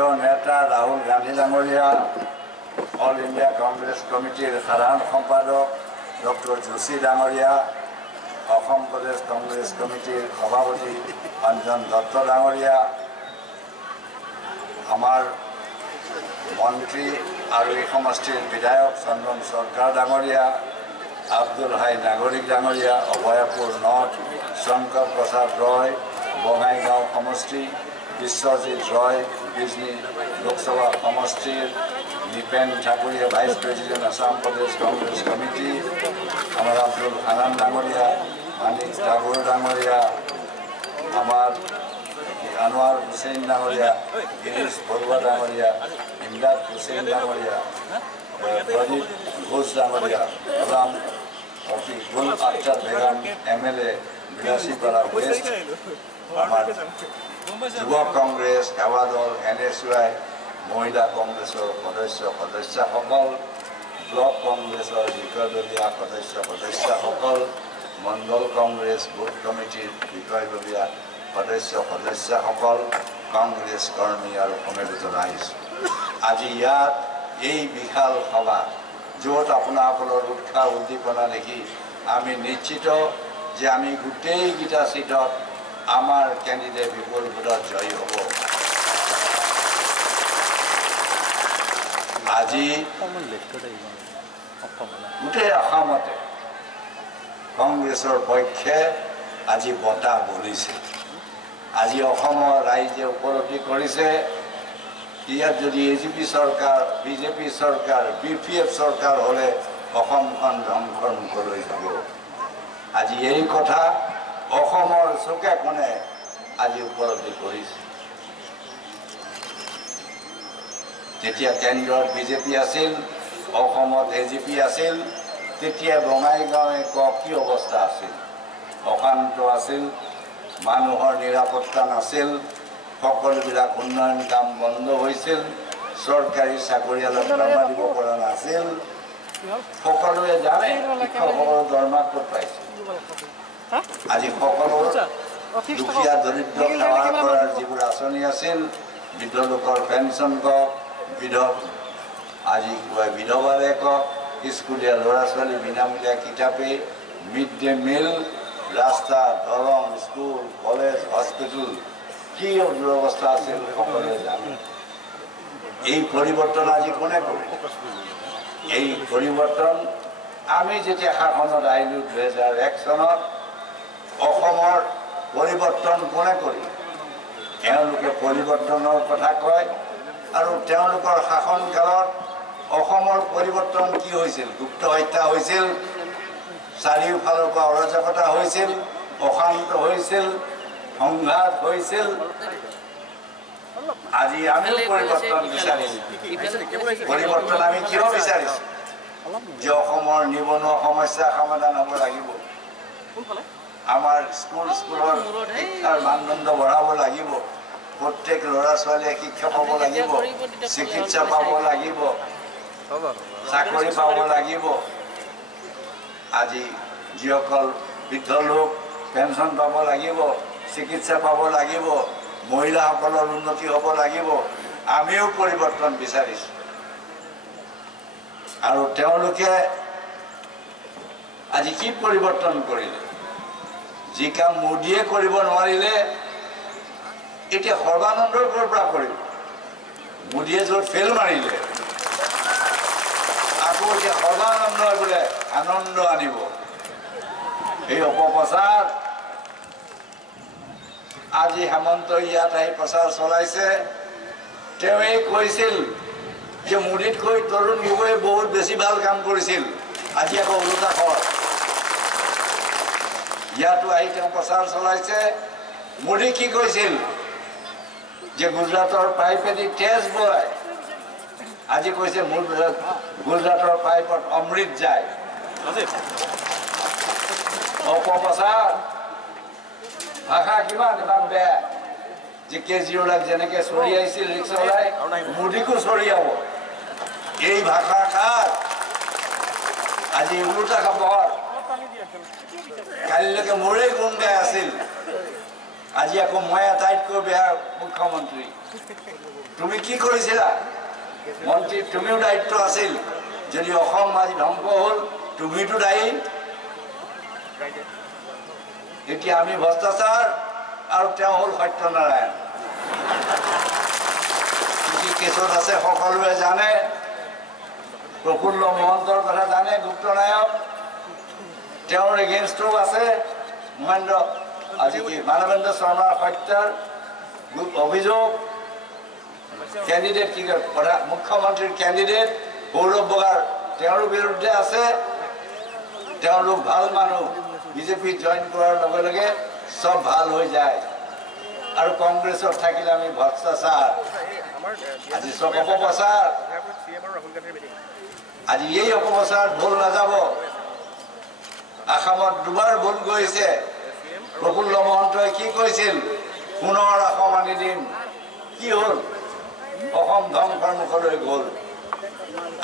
প্ৰিয় নেতা ৰাহুল গান্ধী ডাঙৰীয়া, অল ইণ্ডিয়া কংগ্ৰেছ কমিটিৰ সাধাৰণ সম্পাদক ডক্টৰ যোশী ডাঙৰীয়া, অসম প্ৰদেশ কংগ্ৰেছ কমিটিৰ সভাপতি অঞ্জন দত্ত ডাঙৰীয়া, আমাৰ মন্ত্ৰী আৰু এই সমষ্টিৰ বিধায়ক চন্দন চৰকাৰ ডাঙৰীয়া, আব্দুল হাই নাগৰিক ডাঙৰীয়া, অভয়পুৰ নৰ্থ, শংকৰ প্ৰসাদ ৰয়, বঙাইগাঁও সমষ্টি, বিশ্বজিৎ ৰয়, বিজনী লোকসভা সমষ্টিৰ, নিপেন ঠাকুৰীয়া ভাইচ প্ৰেচিডেণ্ট আসাম প্ৰদেশ কংগ্ৰেছ কমিটি, আমাৰ আব্দুল হানান ডাঙৰীয়া, মানিক ডাগৰ ডাঙৰীয়া, আমাৰ আনোৱাৰ হুছেইন ডাঙৰীয়া, গিৰীশ বৰুৱা ডাঙৰীয়া, ইমদাদ হুছেইন ডাঙৰীয়া, প্ৰদীপ ঘোষ ডাঙৰীয়া, গোলাম গুল আখতাৰ বেগম MLA বিলাসীপাৰা ৱেষ্ট, আমাৰ যুৱ কংগ্ৰেছ, সেৱা দল, NSY, মহিলা কংগ্ৰেছৰ সদস্যসকল, ব্লক কংগ্ৰেছৰ বিষয়ববীয়া সদস্যসকল, মণ্ডল কংগ্ৰেছ বুথ কমিটিৰ বিষয়ববীয়া সদস্যসকল, কংগ্ৰেছ কৰ্মী আৰু সমবেত ৰাইজ, আজি ইয়াত এই বিশাল সভা য'ত আপোনাসকলৰ উৎসাহ উদ্দীপনা দেখি আমি নিশ্চিত যে আমি গোটেইকেইটা চিটত আমাৰ কেণ্ডিডেট বিপুল ভোটত জয়ী হ'ব। আজি গোটেই অসমতে কংগ্ৰেছৰ পক্ষে আজি বঁটা বলিছে। আজি অসমৰ ৰাইজে উপলব্ধি কৰিছে ইয়াত যদি AGP চৰকাৰ, BJP চৰকাৰ, BPF চৰকাৰ হ'লে অসমখন ধ্বংসৰ মুখলৈ যাব। আজি এই কথা অসমৰ চুকে কোণে আজি উপলব্ধি কৰিছে। যেতিয়া কেন্দ্ৰত BJP আছিল, অসমত AGP আছিল, তেতিয়া বঙাইগাঁৱে কি অৱস্থা আছিল? অশান্ত আছিল, মানুহৰ নিৰাপত্তা নাছিল, সকলোবিলাক উন্নয়ন কাম বন্ধ হৈছিল, চৰকাৰী চাকৰিয়ালক দৰমহা দিব পৰা নাছিল। সকলোৱে জানে শিক্ষকসকলৰ দৰমহা ক'ত পাইছিল। আজি সকলো দুখীয়া দৰিদ্ৰ সেৱা কৰাৰ যিবোৰ আঁচনি আছিল, বৃদ্ধ লোকৰ পেঞ্চন কওক, আজি বিধৱাৰে কওক, স্কুলীয়া ল'ৰা ছোৱালী বিনামূলীয়া কিতাপে, মিড ডে মিল, ৰাস্তা, দলং, স্কুল, কলেজ, হস্পিটেল, কি দুৰৱস্থা আছিল সকলোৱে জানে। এই পৰিৱৰ্তন আজি কোনে কৰিলে? এই পৰিৱৰ্তন আমি যেতিয়া শাসনত আহিলোঁ 2001 চনত, অসমৰ পৰিৱৰ্তন কোনে কৰিলে? এওঁলোকে পৰিৱৰ্তনৰ কথা কয় আৰু তেওঁলোকৰ শাসনকালত অসমৰ পৰিৱৰ্তন কি হৈছিল? গুপ্ত হত্যা হৈছিল, চাৰিওফালৰ পৰা অৰাজকতা হৈছিল, অশান্ত হৈছিল, সংঘাত হৈছিল। আজি আমিও পৰিৱৰ্তন বিচাৰিছোঁ। পৰিৱৰ্তন আমি কিয় বিচাৰিছোঁ? যে অসমৰ নিবনুৱা সমস্যা সমাধান হ'ব লাগিব, আমাৰ স্কুলৰ শিক্ষাৰ মানদণ্ড বঢ়াব লাগিব, প্ৰত্যেক ল'ৰা ছোৱালীয়ে শিক্ষা পাব লাগিব, চিকিৎসা পাব লাগিব, চাকৰি পাব লাগিব। আজি যিসকল বৃদ্ধ লোক পেঞ্চন পাব লাগিব, চিকিৎসা পাব লাগিব, মহিলাসকলৰ উন্নতি হ'ব লাগিব। আমিও পৰিৱৰ্তন বিচাৰিছোঁ আৰু তেওঁলোকে আজি কি পৰিৱৰ্তন কৰিলে? যি কাম মোদীয়ে কৰিব নোৱাৰিলে এতিয়া সৰ্বানন্দৰ পৰা কৰিব। মোদীয়ে য'ত ফেল মাৰিলে আকৌ এতিয়া সৰ্বানন্দই বোলে আনন্দ আনিব। এই অপপ্ৰচাৰ আজি হেমন্ত ইয়াত আহি প্ৰচাৰ চলাইছে। তেওঁৱেই কৈছিল যে মোদীতকৈ তৰুণ গগৈয়ে বহুত বেছি ভাল কাম কৰিছিল। আজি আকৌ ওলোটা খবৰ ইয়াতো আহি তেওঁ প্ৰচাৰ চলাইছে। মোদী কি কৈছিল যে গুজৰাটৰ পাইপেদি তেজ বয়, আজি কৈছে গুজৰাটৰ পাইপত অমৃত যায়। অপপ্ৰচাৰ ভাষা কিমান বেয়া যে কেজৰিৱালক যেনেকে চৰিয়াইছিল ৰিক্সা ওলাই, মোদীকো চৰিয়াব। এই ভাষা কাৰ? আজি ওলোটা খবৰ। কালিলৈকে মোৰেই গুণ গাই আছিল আজি আকৌ মই আটাইতকৈ বেয়া মুখ্যমন্ত্ৰী তুমি কি কৰিছিলা মন্ত্ৰী তুমিও দায়িত্ব আছিল যদি অসম আজি ধ্বংস হ'ল তুমিতো দায়ী এতিয়া আমি ভ্ৰষ্টাচাৰ আৰু তেওঁ হ'ল সত্যনাৰায়ণ কি কেছত আছে সকলোৱে জানে প্ৰফুল্ল মহন্তৰ কথা জানে গুপ্তনায়ক তেওঁৰ এগেইনষ্টও আছে মহেন্দ্ৰ আজি কি মানৱেন্দ্ৰ শৰ্মাৰ হত্যাৰ অভিযোগ কেণ্ডিডেট কি কয় মুখ্যমন্ত্ৰীৰ কেণ্ডিডেট গৌৰৱ বগাৰ তেওঁৰ বিৰুদ্ধে আছে তেওঁলোক ভাল মানুহ বিজেপি জইন কৰাৰ লগে লগে সব ভাল হৈ যায় আৰু কংগ্ৰেছত থাকিলে আমি ভ্ৰষ্টাচাৰ আজি সব অপপ্ৰচাৰ আজি এই অপপ্ৰচাৰ ভুল নাযাব আসামত দুবাৰ ভুল গৈছে প্ৰফুল্ল মহন্তই কি কৈছিল পুনৰ অসম আনি দিম কি হ'ল অসম ধ্বংসৰ মুখলৈ গ'ল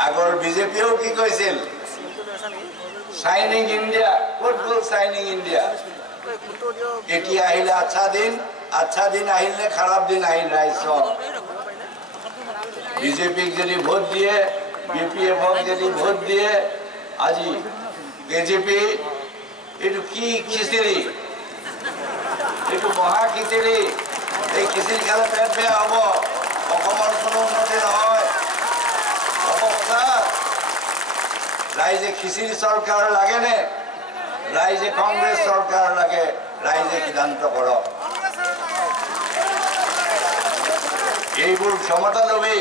আগৰ বিজেপিয়েও কি কৈছিল শাইনিং ইণ্ডিয়া ক'ত গ'ল শাইনিং ইণ্ডিয়া এতিয়া আহিলে আচ্ছা দিন আহিলে খারাপ দিন আহিল ৰাইজ বিজেপিক যদি ভোট দিয়ে বিপিএফক যদি ভোট দিয়ে আজি বিজেপি এইটো কি খিচিৰি এইটো মহা খিচিৰি এই খিচিৰি খালে পেট বেয়া হ'ব অসমৰ কোনো উন্নতি নহয় অপপ্ৰচাৰ ৰাইজে খিচিৰি চৰকাৰ লাগেনে ৰাইজে কংগ্ৰেছ চৰকাৰ লাগে ৰাইজে সিদ্ধান্ত কৰক এইবোৰ ক্ষমতা লবি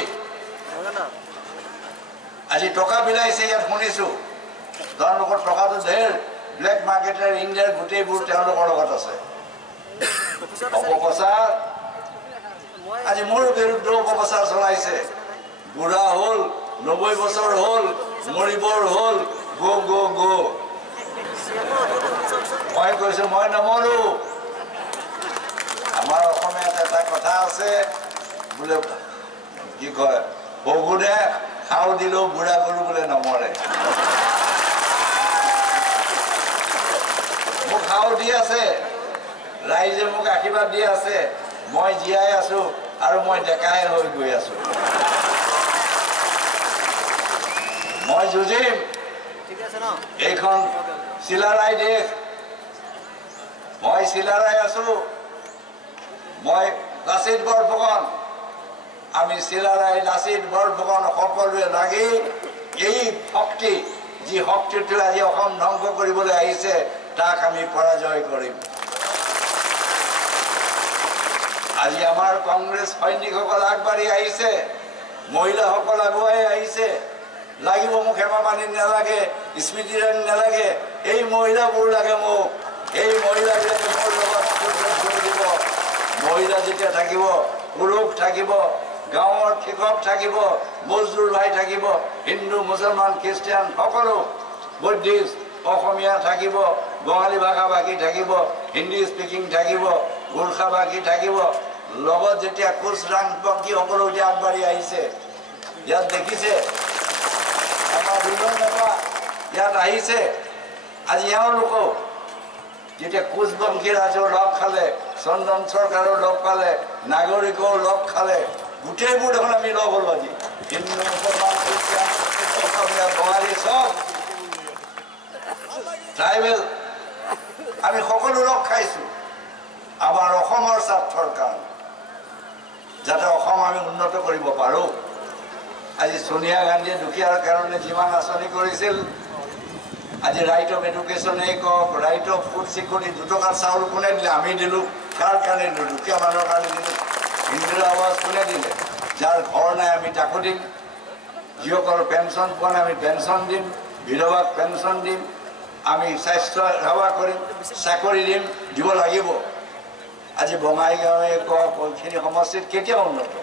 আজি টকা বিলাইছে ইয়াত শুনিছো তেওঁলোকৰ টকাটো ঢেৰ ব্লেক মাৰ্কেটৰ ইণ্ডিয়াৰ গোটেইবোৰ তেওঁলোকৰ লগত আছে অপপ্ৰচাৰ আজি মোৰ বিৰুদ্ধে অপপ্ৰচাৰ চলাইছে বুঢ়া হ'ল 90 বছৰ হ'ল মৰিবৰ হ'ল গো গো গো মই কৈছো মই নমৰো আমাৰ অসমীয়াত এটা কথা আছে বোলে কি কয় বগুনে খাও দিলেও বুঢ়া গৰু বোলে নমৰে মোক খাও দি আছে ৰাইজে মোক আশীৰ্বাদ দি আছে মই জীয়াই আছো আৰু মই ডেকাই হৈ গৈ আছো মই যুঁজিম এইখন চিলাৰাই দেশ মই চিলাৰাই আছো মই লাচিত বৰফুকন আমি চিলাৰাই লাচিত বৰফুকন সকলোৱে লাগি এই শক্তি যি শক্তিটো আজি অসম ধ্বংস কৰিবলৈ আহিছে তাক আমি পৰাজয় কৰিম আজি আমাৰ কংগ্ৰেছ সৈনিকসকল আগবাঢ়ি আহিছে মহিলাসকল আগুৱাই আহিছে লাগিব মোক হেমা মালিনী নালাগে স্মৃতি ইৰাণী নালাগে এই মহিলাবোৰ লাগে মোক এই মহিলাবিলাকে মোৰ লগত দিব মহিলা যেতিয়া থাকিব পুৰুষ থাকিব গাঁৱৰ কৃষক থাকিব মজদুৰ ভাই থাকিব হিন্দু মুছলমান খ্ৰীষ্টিয়ান সকলো বুদ্ধিষ্ট অসমীয়া থাকিব বঙালী ভাষা ভাষী থাকিব হিন্দী স্পিকিং থাকিব গোৰ্খা ভাষী থাকিব লগত যেতিয়া কোচ ৰাংপক্ষী সকলো এতিয়া আগবাঢ়ি আহিছে ইয়াত দেখিছে আমাৰ দুজন নেতা ইয়াত আহিছে আজি এওঁলোকো যেতিয়া কোচবংশী ৰাজৰ লগ খালে চন্দন চৰকাৰৰ লগ পালে নাগৰিকৰ লগ খালে গোটেইবোৰ দেখোন আমি লগ হ'লো আজি হিন্দু মুছলমান খ্ৰীষ্টিয়ান অসমীয়া বঙালী চব ট্ৰাইবেল আমি সকলো লগ খাইছো আমাৰ অসমৰ স্বাৰ্থৰ কাৰণে যাতে অসম আমি উন্নত কৰিব পাৰোঁ আজি সোনিয়া গান্ধীয়ে দুখীয়াৰ কাৰণে যিমান আঁচনি কৰিছিল আজি ৰাইট অফ এডুকেশ্যনেই কওক ৰাইট অফ ফুড ছিকিউৰিটি 2 টকাৰ চাউল কোনে দিলে আমি দিলোঁ কাৰ কাৰণে দিলোঁ দুখীয়া মানুহৰ কাৰণে দিলোঁ ইন্দিৰা আৱাস কোনে দিলে যাৰ ঘৰ নাই আমি তাকো দিম যিসকলৰ পেঞ্চন পোৱা নাই আমি পেঞ্চন দিম বিধৱাক পেঞ্চন দিম আমি স্বাস্থ্য সেৱা কৰিম চাকৰি দিম দিব লাগিব আজি বঙাইগাঁৱে কওক এইখিনি সমষ্টিত কেতিয়া উন্নত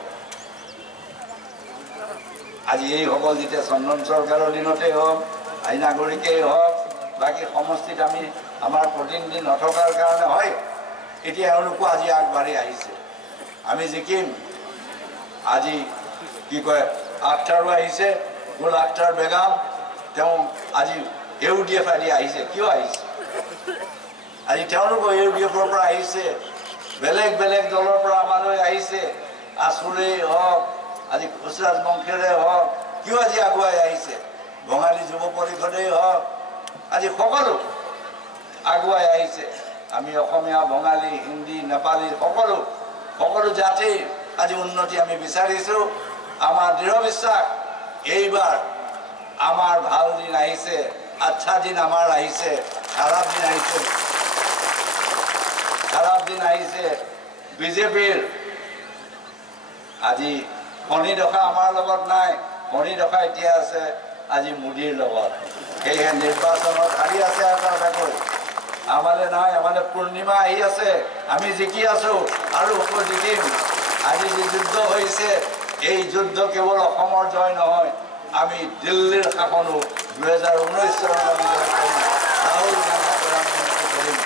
আজি এইসকল যেতিয়া চন্দন চৰকাৰৰ দিনতেই হওক আই নাগৰিকেই হওক বাকী সমষ্টিত আমি আমাৰ প্ৰতিনিধি নথকাৰ কাৰণে হয় এতিয়া এওঁলোকো আজি আগবাঢ়ি আহিছে আমি জিকিম আজি কি কয় আখতাৰো আহিছে গুল আখতাৰ বেগম তেওঁ আজি UDF আদি আহিছে কিয় আহিছে আজি তেওঁলোকো UDFৰ পৰা আহিছে বেলেগ বেলেগ দলৰ পৰা আমালৈ আহিছে আছুৰেই হওক আজি কোচৰাজ বংশেৰে হওক কিয় আজি আগুৱাই আহিছে বঙালী যুৱ পৰিষদেই হওক আজি সকলো আগুৱাই আহিছে আমি অসমীয়া বঙালী হিন্দী নেপালী সকলো জাতিৰ আজি উন্নতি আমি বিচাৰিছো আমাৰ দৃঢ় বিশ্বাস এইবাৰ আমাৰ ভাল দিন আহিছে আচ্ছা দিন আমাৰ আহিছে খাৰাপ দিন আহিছে বিজেপিৰ আজি খনি দখা আমাৰ লগত নাই খনি দখা এতিয়া আছে আজি মোদীৰ লগত সেয়ে নিৰ্বাচনত হাৰি আছে এটা বেকৈ আমালে নহয় আমালে পূৰ্ণিমা আহি আছে আমি জিকি আছো আৰু জিকিম আজি যে যুদ্ধ হৈছে এই যুদ্ধ কেৱল অসমৰ জয় নহয় আমি দিল্লীৰ শাসনো 2019 চনত আমি ৰাহুল গান্ধী প্ৰধানমন্ত্ৰী কৰিম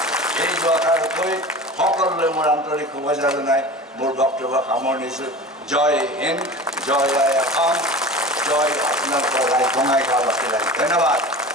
এই যোৱাকাৰ কৈ সকলোলৈ মোৰ আন্তৰিক শুভেচ্ছা জনাই মোৰ বক্তব্য সামৰণিছো জয় হিন্দ জয় অসম জয় আপোনালোকৰ ৰাইজ বঙাইগাঁওবাসী ৰাইজ ধন্যবাদ।